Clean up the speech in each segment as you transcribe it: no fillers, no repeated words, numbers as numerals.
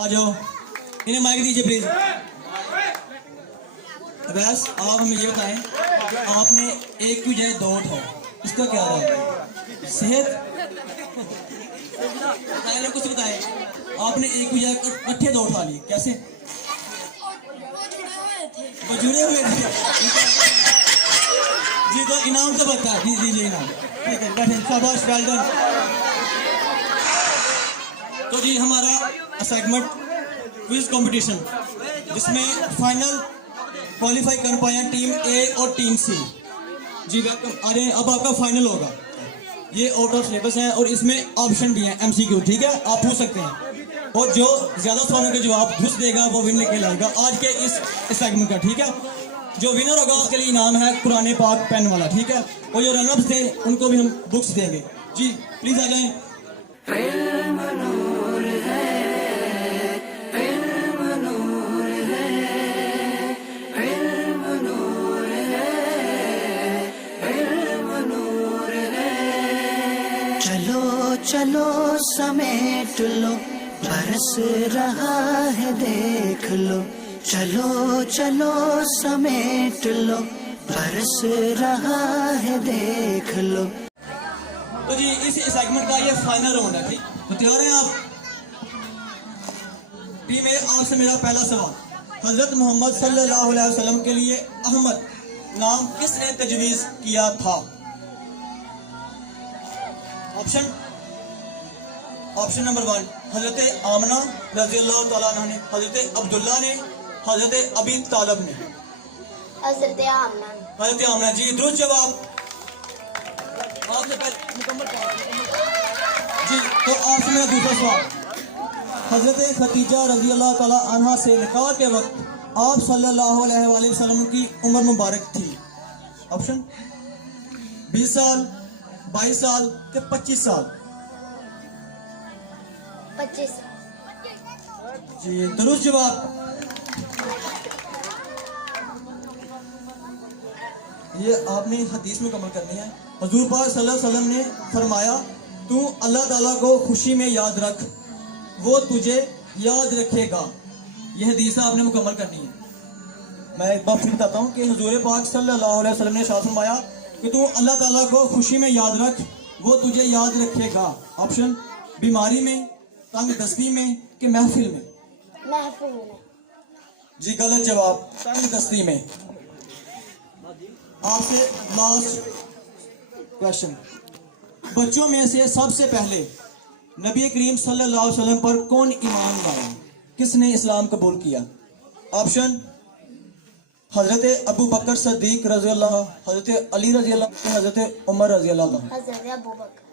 आ जाओ, इन्हें माइक दीजिए प्लीज। वैस आप हमें ये बताएं, आपने एक की बजाय दो उठाए, इसका क्या रहा? सेहत बताएं ना, कुछ बताएं। आपने एक की बजाय इकट्ठे दो उठा लिए, कैसे? वो जुड़े हुए थे। जी तो इनाम तो बता, जी दीजिए इनाम। ठीक है, बैठे, शाबाश, वेल डन। तो जी हमारा सेगमेंट क्विज कंपटीशन, जिसमें फाइनल क्वालिफाई कर पाए टीम ए और टीम सी। जी वेलकम। अरे अब आपका फाइनल होगा, ये आउट ऑफ सिलेबस है और इसमें ऑप्शन दिए हैं एमसीक्यू, ठीक है, आप पूछ सकते हैं और जो ज्यादा सवालों के जवाब घुस देगा वो विन लेके लाएगा आज के इस सेगमेंट का, ठीक है। जो विनर होगा उसके लिए इनाम है कुरान पाक पेन वाला, ठीक है, और जो रनअप्स थे उनको भी हम बुक्स देंगे। जी प्लीज आ जाएं। चलो चलो समेट लो, बरस रहा है देख लो। चलो चलो समेट लो, बरस रहा है देख लो। तो जी इस सेगमेंट का ये फाइनल राउंड है, ठीक, तो तैयार हैं आप? टीम ए, आपसे मेरा पहला सवाल, हजरत मोहम्मद सल्लल्लाहु अलैहि वसल्लम के लिए अहमद नाम किसने तजवीज किया था? ऑप्शन नंबर 1 हजरत आमना रज़ियल्लाहु ताला अन्हा ने, हजरत अब्दुल्ला ने, हजरत अबी तालब ने। हजरत आमना। हजरत आमना, जी दुरुस्त जवाब। आपसे पहले मुकम्मल जी, तो आपसे मेरा दूसरा सवाल, हजरत खदीजा रज़ियल्लाहु ताला अन्हा से निकाह के वक्त आप सल्लल्लाहु अलैहि वसल्लम की उम्र मुबारक थी? ऑप्शन 20 साल, 22 साल के 25 साल? 25। जी दुरुस्त जवाब। ये आपने हदीस में कमल करनी है। हुजूर पाक सल्लल्लाहु अलैहि वसल्लम ने फरमाया, तू अल्लाह ताला को खुशी में याद रख, वो तुझे याद रखेगा। ये हदीस आपने मुकम्मल करनी है। मैं एक बार फिर बताता हूँ कि हुजूर पाक सल्लल्लाहु अलैहि वसल्लम ने इरशाद फरमाया कि तू अल्लाह ताला को खुशी में याद रख, वो तुझे याद रखेगा। ऑप्शन बीमारी में, तंग दस्ती में कि महफिल में? महफिल में। जी गलत जवाब, तंग दस्ती में। आपसे लास्ट क्वेश्चन, बच्चों में से सबसे पहले नबी करीम सल्लल्लाहु अलैहि वसल्लम पर कौन ईमान लाया, किसने इस्लाम कबूल किया? ऑप्शन हजरत अबू बकर सद्दीक रज़ियल्लाहु, हजरत अली रज़ियल्लाहु, हजरत उमर रज़ियल्लाहु। हजरत अबू बकर।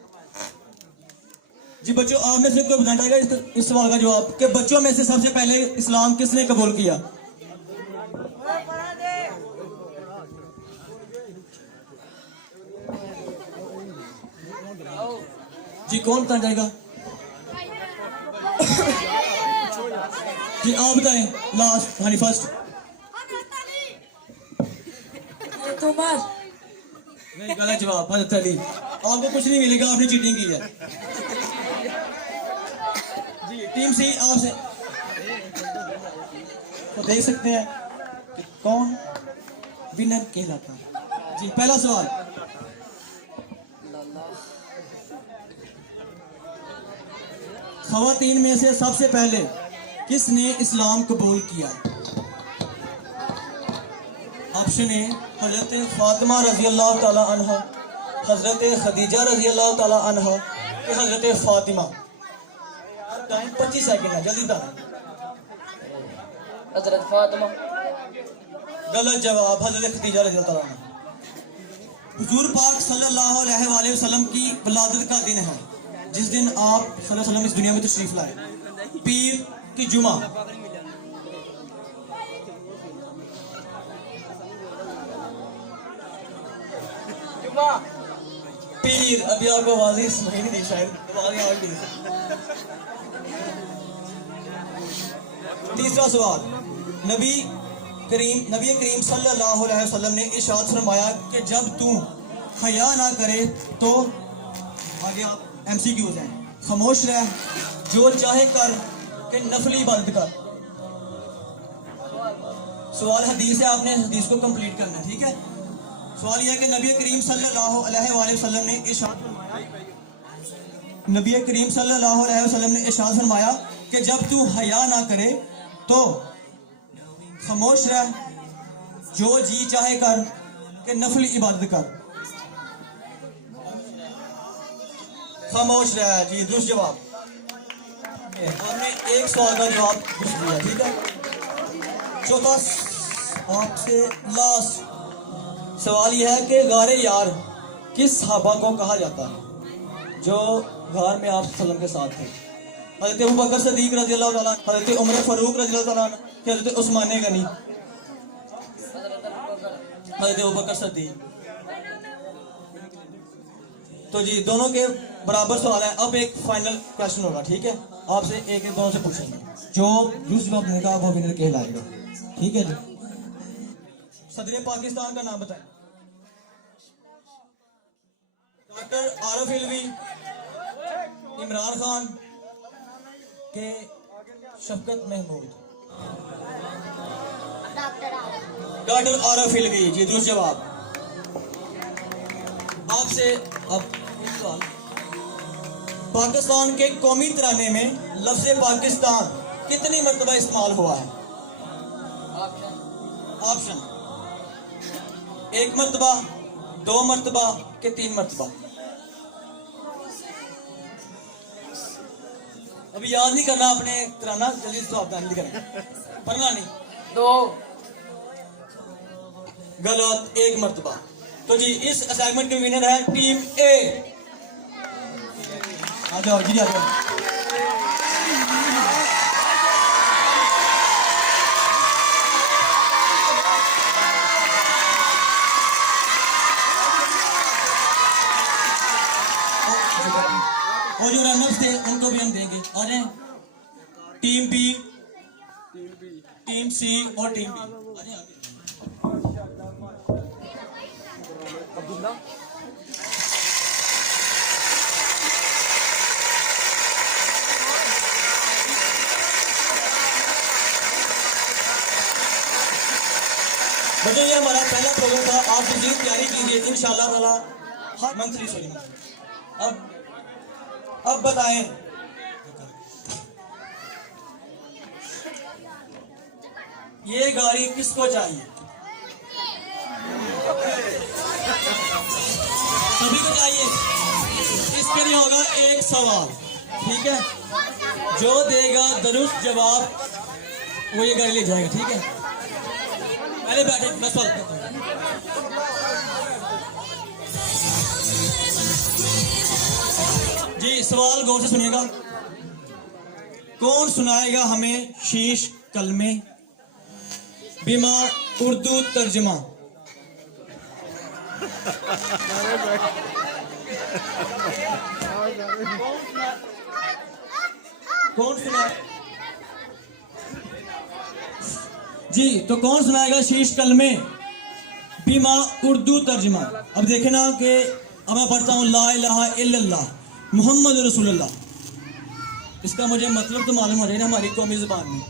जी बच्चों, आप में से कोई बताना चाहेगा इस सवाल का जवाब कि बच्चों में से सबसे पहले इस्लाम किसने कबूल किया? जी कौन बताना चाहेगा? जी आप बताएं लास्ट, हाँ फर्स्ट। नहीं गलत जवाब, हजरत अली। आपको कुछ नहीं मिलेगा, आपने चीटिंग की है। जी टीम सी, आपसे तो देख सकते हैं कि कौन विनर कहलाता है। जी पहला सवाल, खवातीन में से सबसे पहले किसने इस्लाम कबूल किया? ऑप्शन ए हजरत फातिमा रज़ियल्लाहु ताला अन्हा, हजरत खदीजा रज़ियल्लाहु ताला अन्हा कि हजरत फातिमा। टाइम 25 सेकंड है, जल्दी बताएं। हजरत फातिमा। गलत जवाब, हजरत खदीजा रज़ियल्लाहु ताला अन्हा। हुजूर पाक सल्लल्लाहु अलैहि वसल्लम की विलादत का दिन है, जिस दिन आप सल्लल्लाहु अलैहि वसल्लम इस दुनिया में तशरीफ लाए, पीर की जुमा। पीर, अभी आपको आवाज ही सुनाई नहीं दी, शायद आवाज आ गई। तीसरा सवाल, नबी करीम सल्लल्लाहु अलैहि वसल्लम ने इरशाद फरमाया कि जब तू हया ना करे तो, आगे आप एमसीक्यूज हैं, खामोश रह, जो चाहे कर, कि नफली इबादत कर। सवाल हदीस है, आपने हदीस को कंप्लीट करना है, ठीक है। सवाल यह है कि नबी करीम सल्लल्लाहु अलैहि वसल्लम ने इरशाद फरमाया, नबी करीम सल्लल्लाहु अलैहि वसल्लम ने इरशाद फरमाया कि जब तू हया ना करे तो खामोश रह, जो जी चाहे कर, कि नफली इबादत कर। खामोश रह, जी दुरुस्त जवाब। आपने एक सवाल का जवाब पूछ दिया, ठीक है। चौथा आपसे लास्ट सवाल यह है कि गारे यार किस सहाबा को कहा जाता है जो गार में आप सल्लम के साथ थे? हज़रत अबू बकर सिद्दीक रज़ी अल्लाह तआला, हज़रत उमर फारूक रज़ी अल्लाह तआला, हज़रत उस्मान गनी, हज़रत अबू बकर सिद्दीक। तो जी दोनों के बराबर सवाल है। अब एक फाइनल क्वेश्चन होगा, ठीक है। आपसे एक एक दोनों से पूछेंगे, जो जवाब देगा वो विनर कहलाएगा, ठीक है जी। सदर पाकिस्तान का नाम बताएं। डॉक्टर आरिफ अलवी, इमरान खान के शफकत महमूद। डॉक्टर आरिफ अलवी, जी दुरुस्त जवाब। आपसे अब एक सवाल, पाकिस्तान के कौमी तराने में लफ्ज़ पाकिस्तान कितनी मरतबा इस्तेमाल हुआ है? ऑप्शन, 1 मरतबा, 2 मरतबा के 3 मरतबा। अभी याद नहीं करना आपने तराना, जल्दी से जवाब नहीं करना, पढ़ना नहीं। 2 गलत, 1 मरतबा। तो जी इस असाइनमेंट के विनर है टीम ए। आ जाओ जी, आ जाओ। और जो रनर्स थे उनको भी हम देंगे। आ जाए टीम बी, टीम सी और टीम बी। आ जाए आगे। अब्दुल्ला बच्चों, ये हमारा पहला प्रोग्राम था। आप मज़ीद तैयारी कीजिए इंशाअल्लाह ताला हर मंथली सोनी। अब बताएं, ये गाड़ी किसको चाहिए? सभी को चाहिए। इसके लिए होगा एक सवाल, ठीक है। जो देगा दुरुस्त जवाब वो ये गाड़ी ले जाएगा, ठीक है। पहले बैठे, मैं सवाल करता हूं। जी सवाल गौर से सुनिएगा। कौन सुनाएगा हमें शीश कलमे बिमा उर्दू तर्जमा? कौन सुनाए जी? तो कौन सुनाएगा शीश कलमे बिमा उर्दू तर्जमा? अब देखे ना कि अब मैं पढ़ता हूँ ला इलाहा इल्लल्लाह मुहम्मद रसूलुल्लाह। इसका मुझे मतलब तो मालूम हो जाए ना हमारी कौमी जुबान में।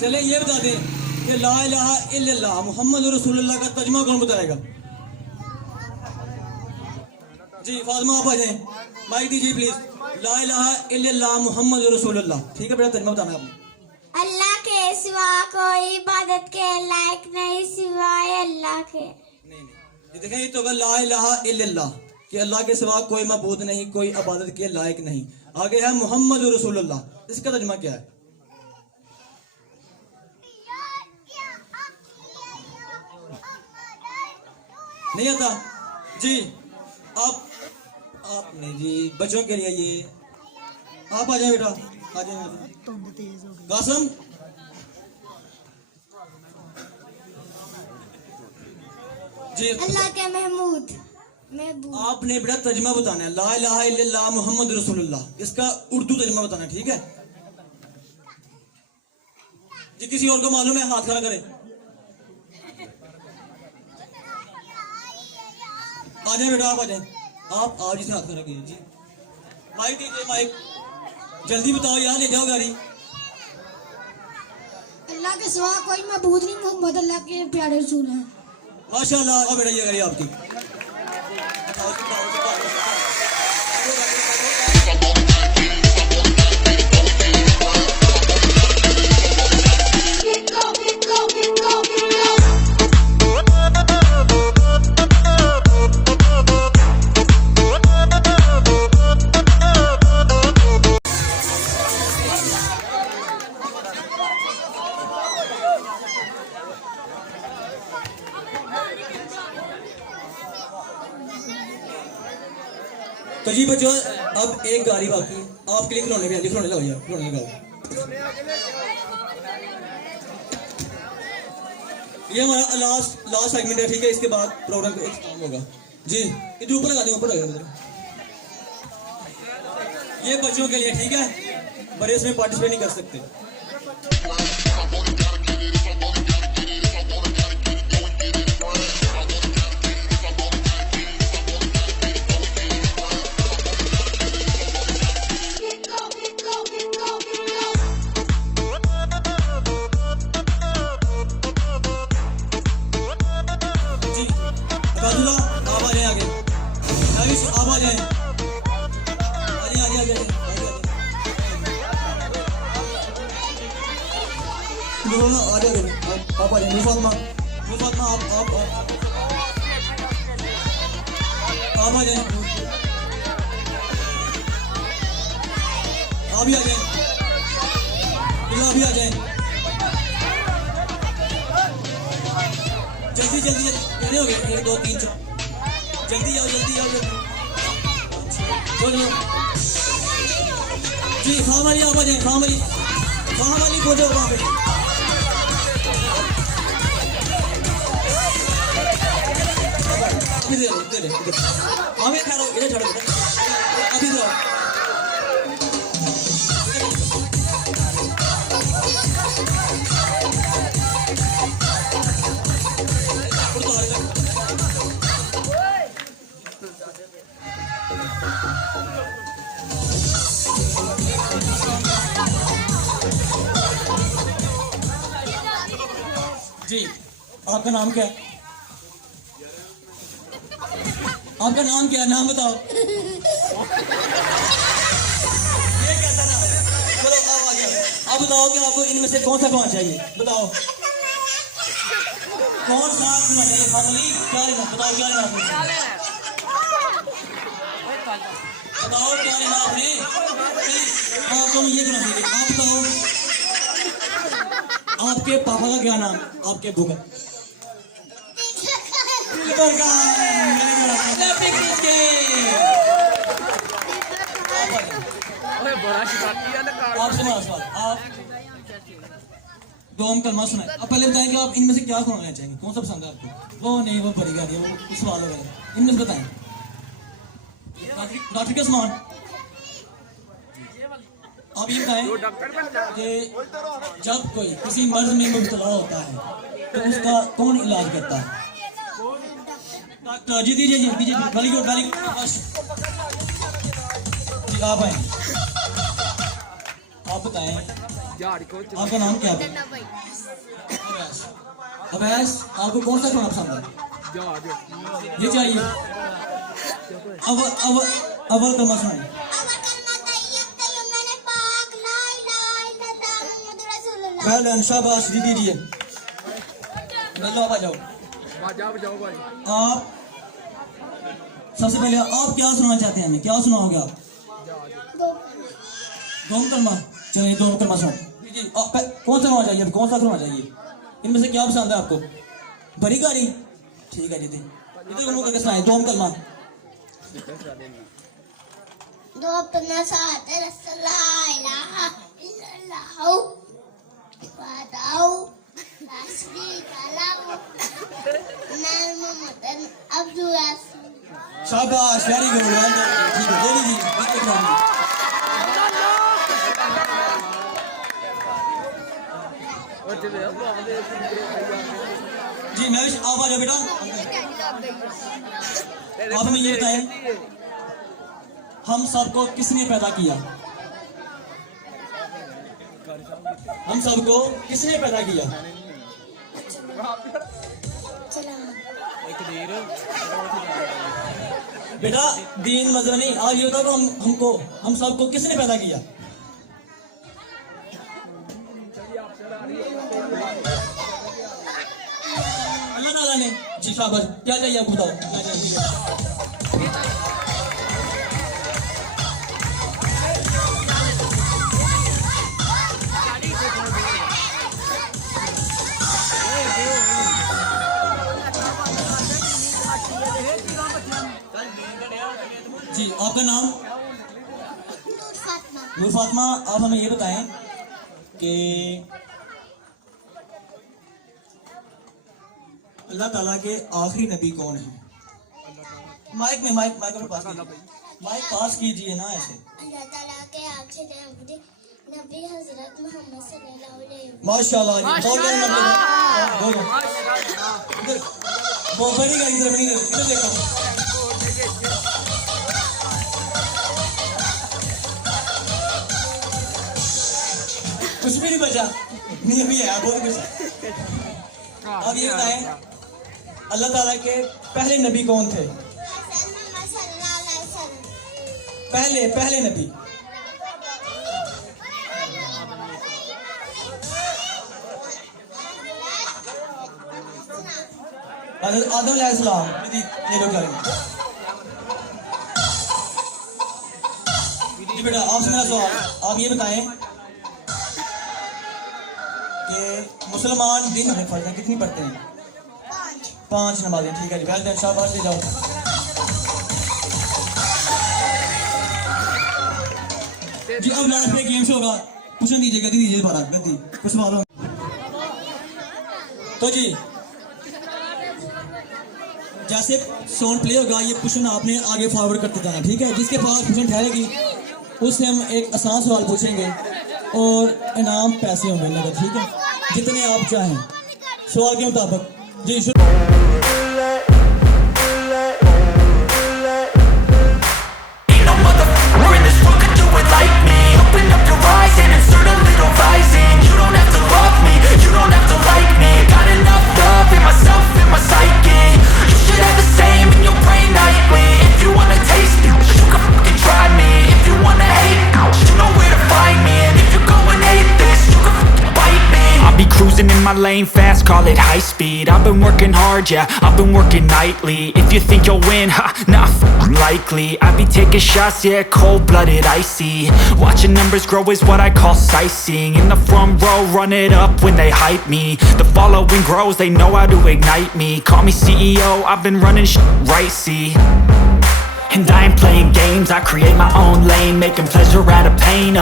चले ये बता दें कि ला इलाहा इल्लल्लाह मुहम्मद रसूलुल्लाह का तर्जमा कौन बताएगा? जी फातिमा आप आ जाए, माइक दीजिए प्लीज। ला इलाहा इल्लल्लाह मुहम्मद रसूलुल्लाह, ठीक है बेटा, तर्जमा बताना आपने। अल्लाह के सिवा कोई इबादत के लायक नहीं सिवाय अल्लाह के। नहीं, ये देखें, ये तो होगा ला इलाहा इल्लल्लाह कि अल्लाह के सिवा कोई मबूद नहीं, कोई इबादत के लायक नहीं। आगे है मोहम्मद रसूलुल्लाह, इसका तर्जुमा क्या है? नहीं आता जी। आपने जी बच्चों के लिए ये आप आ जाए बेटा, आ जाए कासम। जी अल्लाह के महमूद महबूब। आपने बेटा तर्जुमा बताना है ला इलाहा इल्लल्लाह मुहम्मद रसूलुल्लाह, इसका उर्दू तर्जुमा बताना है, ठीक है जी। किसी और को मालूम है? हाथ खड़ा करें। आ जाए बेटा, आप आ जाए, आप आज ही से हाथ खड़ा कीजिए जी। माइक दीजिए, माइक। जल्दी बताओ यार, ले जाओ गाड़ी। अल्लाह के सिवा कोई मबूद नहीं, मोहम्मद अल्लाह के प्यारे रसूल हैं। माशाल्लाह, आ बेटा ये गाड़ी आपकी। बताओ, बताओ, बताओ, तो जी बच्चों, अब एक गाड़ी बाकी आपके लिए खिलौने भी हैं। खिलौने लगाओ यार, खिलौने लगाओ। ये हमारा लास्ट सेगमेंट है, ठीक है। इसके बाद प्रोग्राम का इख्तिताम होगा जी। इधर ऊपर लगा दें, ऊपर लगा दें। ये बच्चों के लिए, ठीक है, बड़े इसमें पार्टिसिपेट नहीं कर सकते। जी अब्दुल्ला, आप आ जाए आगे। नाविश, आप आ जाए। आगे आगे आगे आगे आप आ जाए। मुफातमा, मुफातमा, आप आ जाए। आप भी आ जाए, आप भी आ जाए। जल्दी जल्दी कितने हो गए? 1 2 3 4। जल्दी आओ, जल्दी आओ, जल्दी। बोलो जी। खाम वाली आप आ जाए। खाम वाली को जाओ वहाँ पे। इधर हमें ठहरो, इधर छोड़ो, अभी इधर आओ। जी आपका नाम क्या है? आपका नाम क्या है? नाम बताओ। ये कैसा नाम है? चलो आओ, आ जाओ। आप बताओ कि आपको इनमें से कौन सा खाना चाहिए? बताओ कौन सा खाना चाहिए? फातली क्या लेना? बताओ क्या लेना आपने? बताओ क्या लेना आपने? आपको ये करना चाहिए। आप बताओ आपके पापा का क्या नाम? आपके अब्बू का? आप सुना सवाल, आप दो कलमा सुनाए। अब पहले बताएं कि आप इनमें से क्या सुनाना चाहेंगे? कौन सा पसंद है आपको? वो नहीं, वो बड़ी गाड़ी है, वो सवाल वगैरह। इनमें से बताएं। डॉक्टर के समान आप ये बताएं कि जब कोई किसी मर्ज में मुब्तला होता है तो उसका कौन इलाज करता है? डॉक्टर जी, दीजिए जी, दीजिए। Very good, very good. जी आप आए, आप बताएं आपका नाम क्या है? अवैस, आपको कौन सा खाना पसंद है? ये चाहिए। अव्वल कलमा सुनाइए। वेल डन, शाबाश, दीजिए। आ जाओ भाई। आप सबसे पहले आप क्या सुनाना चाहते हैं? हमें क्या सुनाओगे आप? दोम कलमा। चलिए दोम कलमा सुना। कौन सा सुनाना चाहिए? कौन सा सुनाना चाहिए? इनमें से क्या पसंद है आपको? बड़ी गाड़ी, ठीक है जी। इधर मुंह करके सुनाए दोम कलमा। दो अपना साथ रसलाइला इल्लल्लाहु वादाउ असली कलाम मैं मोहम्मद अब्दुल रसूल। शाबाश, वेरी गुड, ठीक है। ले लीजिए। जी नविश, आप आ जाओ बेटा। आप हमें ये बताएं, हम सबको किसने पैदा किया? हम सबको किसने पैदा किया? बेटा दीन मजहब नहीं, आज ये बताओ हम सबको किसने पैदा किया? अल्लाह ताला ने। जी शाबाश। क्या चाहिए आपको बताओ, क्या चाहिए? जी आपका नाम? नूर फातिमा। आप हमें ये बताएं कि अल्लाह ताला के आखिरी नबी कौन है? माइक पर पास कीजिए। माइक पास कीजिए ना ऐसे। अल्लाह ताला के आखिरी नबी हजरत मोहम्मद सल्लल्लाहु अलैहि वसल्लम। माशाल्लाह जी, बहुत इधर वो बड़ी गाड़ी इधर बनी, इधर देखो। कुछ भी नहीं बचा, नहीं अभी है बहुत कुछ। अब ये बताएं अल्लाह ताला के पहले नबी कौन थे? मोहम्मद सल्लल्लाहु अलैहि वसल्लम। पहले नबी। आदम अलैहिस्सलाम। ये लोग करेंगे। जी बेटा आपसे मेरा सवाल, आप ये बताएं कि मुसलमान दिन में फर्ज कितनी पढ़ते हैं? 5 नमाजें। ठीक है जी, वेल डन, शाबाश, ले जाओ। जी अब लास्ट पे गेम्स होगा, क्वेश्चन दीजिए, गति दीजिए, बारह गति कुछ सवाल हो तो जी जैसे साउंड प्ले होगा, ये क्वेश्चन आपने आगे फॉरवर्ड करते जाना, ठीक है? जिसके पास क्वेश्चन ठहरेगी उससे हम एक आसान सवाल पूछेंगे और इनाम पैसे होंगे नगद, ठीक है? जितने आप चाहें सवाल के मुताबिक। जी शुरू। In my lane fast, call it high speed. I've been working hard, yeah, I've been working nightly. If you think you'll win, ha, not likely. I be taking shots, yeah, cold-blooded, icy. Watching numbers grow is what I call sightseeing. In the front row, run it up when they hype me. The following grows, they know how to ignite me. Call me CEO, I've been running right, see. And I ain't playing games, I create my own lane, making pleasure out of pain,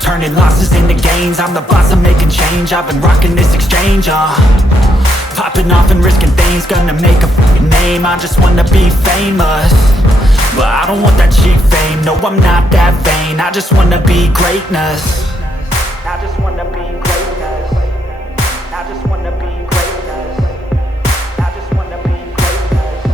turning losses into gains. I'm the boss, I'm making change. I've been rocking this exchange, popping off and risking things. Gonna make a f***ing name. I just wanna be famous, but I don't want that cheap fame. No, I'm not that vain. I just wanna be greatness. I just wanna be greatness. I just wanna be greatness. I just wanna be greatness.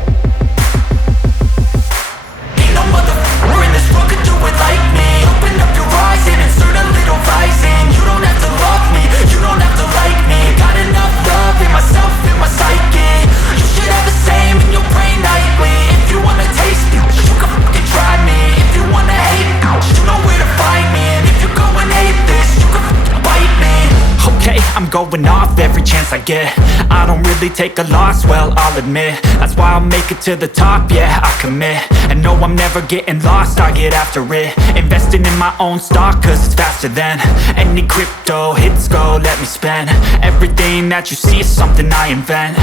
Ain't no motherfucker in this world could do it like me. Open up your eyes and insert a little rising. You don't have to love me, you don't have to like me. Got enough love in myself, in my psyche. You should have the same in your brain nightly. If you wanna taste me, you can fucking try me. If you wanna hate, you know where to find me. And if you go and hate this, you can fucking bite me. Okay, I'm going off every chance I get. I don't really take a loss, well, I'll admit. That's why I'll make it to the top, yeah, I commit. And no, I'm never getting lost, I get after it. Investing in my own stock, cause it's faster than any crypto hits go, let me spend. Everything that you see is something I invent,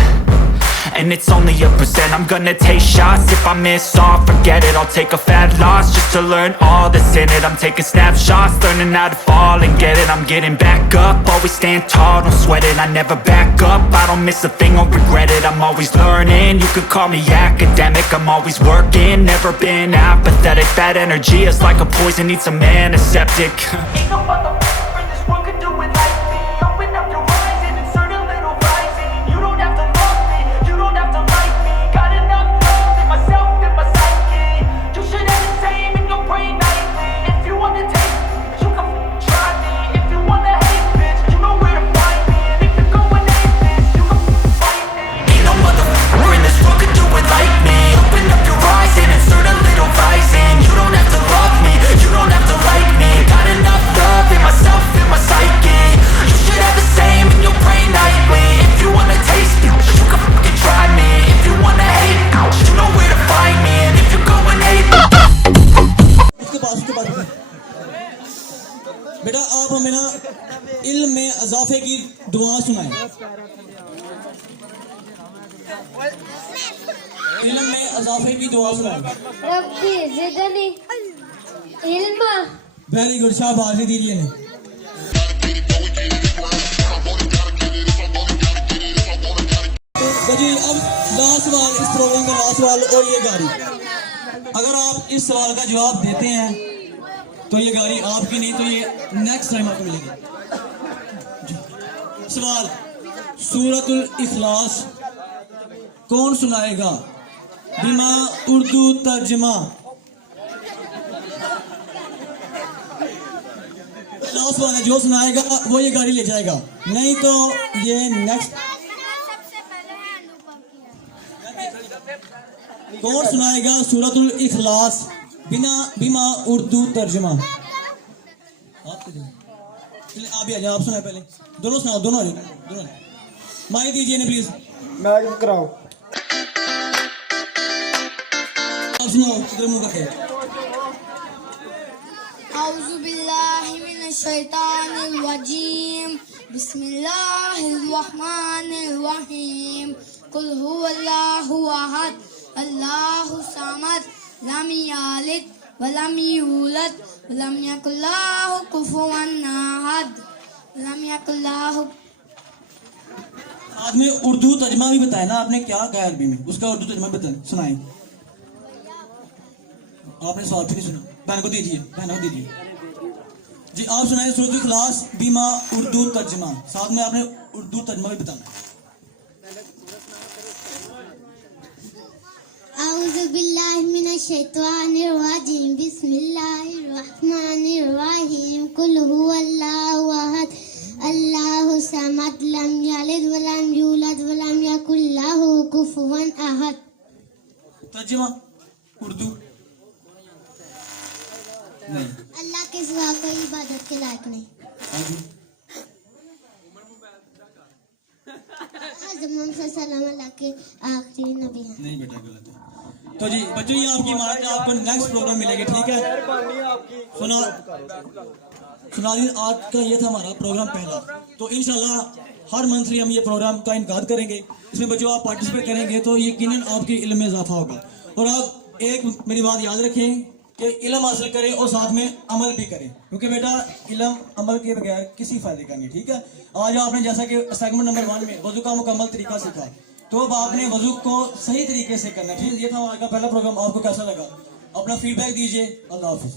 and it's only a percent. I'm gonna take shots, if I miss all, forget it. I'll take a fat loss just to learn all that's in it. I'm taking snapshots, learning how to fall and get it. I'm getting back up, always stand tall, don't sweat it. I never back up, I don't miss a thing or regret it. I'm always learning, you could call me academic. I'm always working, never been apathetic. That energy is like a poison, needs some antiseptic. Ain't no motherfucker in this world could do it like me. Open up your eyes and insert a little rising. You don't have to love me, you don't have to like me. Got enough love in myself, in my psyche. You should have the same in your brain nightly. If you wanna taste me, you can try me. If बेटा आप हमें ना इल्म में इजाफे की दुआ सुनाएं। इल्म में इजाफे की दुआ सुनाएं। रब्बी ज़िदनी इल्मा। वेरी गुड, शाबाश दीजिए ने। तो जी अब लास्ट सवाल, इस प्रोग्राम का लास्ट सवाल, और ये गाड़ी, अगर आप इस सवाल का जवाब देते हैं तो ये गाड़ी आपकी नहीं, तो ये नेक्स्ट टाइम आपको मिलेगी। जी। सवाल, सूरतुल इखलास कौन सुनाएगा? बिमा उर्दू तर्जमा। लास्ट सवाल है, जो सुनाएगा वो ये गाड़ी ले जाएगा, नहीं तो ये नेक्स्ट। कौन सुनाएगा सूरतुल इखलास बिमा उर्दू तर्जमा? आप भी आ जाओ, आप सुनाए पहले। दोनों सुनाओ, दोनों आ जाओ, दोनों। माइक दीजिए ने प्लीज। मैच कराओ। आप सुनाओ, इधर मुंह करके। औज़ु बिल्लाहि मिनश शैतानिर रजीम। बिस्मिल्लाहिर रहमानिर रहीम। कुल हुवल्लाहु अहद अल्लाहु समद लम यलिद वलम यूलद वलम यकुल लहु कुफुवन अहद लम यकुल लहु। साथ में उर्दू तर्जमा भी बताया ना आपने, क्या कहा अरबी में, उसका उर्दू तर्जमा बताएं, सुनाएं। आपने सवाल फिर नहीं सुना, बहन को दीजिए, बहन को दीजिए जी। आप सुनाए सूरतुल इखलास बिमा उर्दू तर्जमा, साथ में आपने उर्दू तर्जमा भी बताना है। औज़ु बिल्लाहि मिनश शैतानिर रजीम। बिस्मिल्लाहिर रहमानिर रहीम। कुल हुवल्लाहु अहद अल्लाहु समद लम यलिद वलम यूलद वलम यकुल लहु कुफुवन अहद। तर्जमा उर्दू नहीं। अल्लाह के सिवा कोई इबादत के लायक नहीं। आगे। हज़रत मोहम्मद सल्लल्लाहु अलैहि के आखिरी नबी हैं। नहीं बेटा, गलत है। तो जी बच्चों, ये आपकी इमारत है, आपको नेक्स्ट प्रोग्राम मिलेगा, ठीक है। सुना दिन आज का ये था हमारा प्रोग्राम पहला। तो इंशाल्लाह हर मंथली हम ये प्रोग्राम का इनकाद करेंगे। इसमें बच्चों आप पार्टिसिपेट करेंगे तो यकीनन आपके इल्म में इजाफा होगा। और आप एक मेरी बात याद रखें कि इल्म हासिल करें और साथ में अमल भी करें, क्योंकि बेटा इल्म अमल के बगैर किसी फायदे का नहीं, ठीक है। आज आपने जैसा कि सेगमेंट नंबर 1 में वजू का मुकम्मल तरीका सीखा, तो अब आपने वजू को सही तरीके से करना है, ठीक है। ये था हमारा का पहला प्रोग्राम। आपको कैसा लगा? अपना फीडबैक दीजिए। अल्लाह हाफिज।